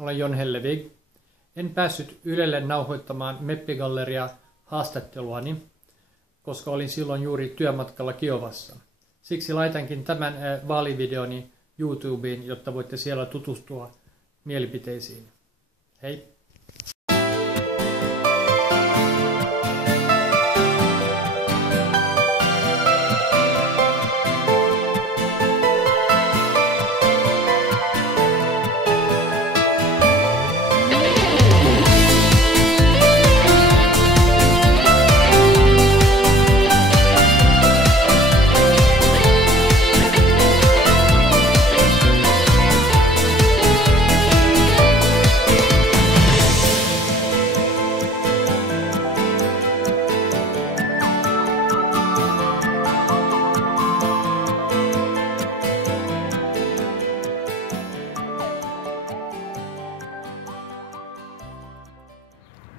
olen Jon Hellevig. En päässyt Ylelle nauhoittamaan Meppigalleria haastatteluani, koska olin silloin juuri työmatkalla Kiovassa. Siksi laitankin tämän vaalivideoni YouTubeen, jotta voitte siellä tutustua mielipiteisiin. Hei!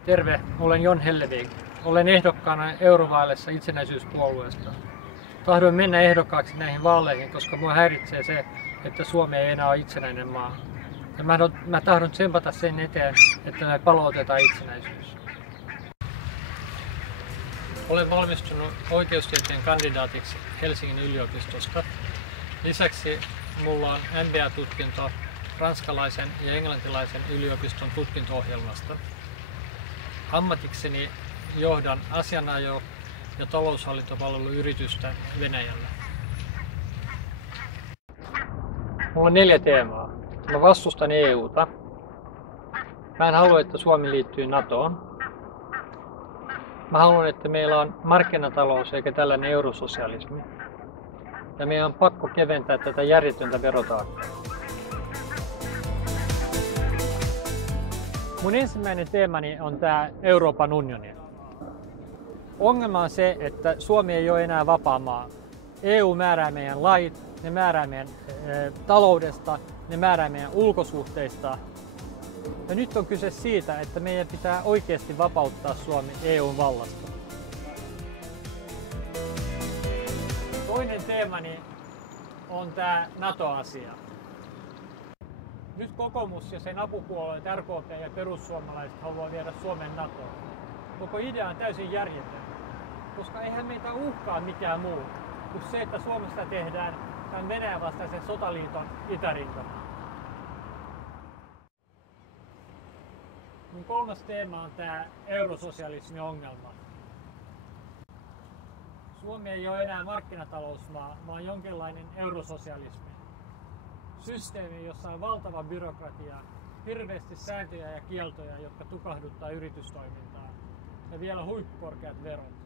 Terve, olen Jon Hellevig. Olen ehdokkaana eurovaaleissa itsenäisyyspuolueesta. Tahdoin mennä ehdokkaaksi näihin vaaleihin, koska minua häiritsee se, että Suomi ei enää ole itsenäinen maa. Ja mä tahdon tsempata sen eteen, että me palautetaan itsenäisyys. Olen valmistunut oikeustieteen kandidaatiksi Helsingin yliopistosta. Lisäksi mulla on MBA-tutkinto ranskalaisen ja englantilaisen yliopiston tutkinto-ohjelmasta. Ammatikseni johdan asianajo- ja taloushallintopalveluyritystä Venäjällä. Mulla on 4 teemaa. Mä vastustan EUta. Mä en halua, että Suomi liittyy NATOon. Mä haluan, että meillä on markkinatalous eikä tällainen eurososialismi. Ja meidän on pakko keventää tätä järjetöntä verotaakkaa. Mun ensimmäinen teemani on tää Euroopan unioni. Ongelma on se, että Suomi ei ole enää vapaa maa. EU määrää meidän lait, ne määrää meidän taloudesta, ne määrää meidän ulkosuhteista. Ja nyt on kyse siitä, että meidän pitää oikeasti vapauttaa Suomi EUn vallasta. Toinen teemani on tää NATO-asia. Nyt kokoomus ja sen apupuolueet RKP ja perussuomalaiset haluaa viedä Suomen NATOon. Koko idea on täysin järjetön, koska eihän meitä uhkaa mikään muu kuin se, että Suomesta tehdään tämän Venäjän vastaisen sotaliiton itärintama. Mun 3. teema on tämä eurososialismin ongelma. Suomi ei ole enää markkinatalousmaa, vaan jonkinlainen eurososialismi. Systeemi, jossa on valtava byrokratia, hirveästi sääntöjä ja kieltoja, jotka tukahduttaa yritystoimintaa, ja vielä huippukorkeat verot.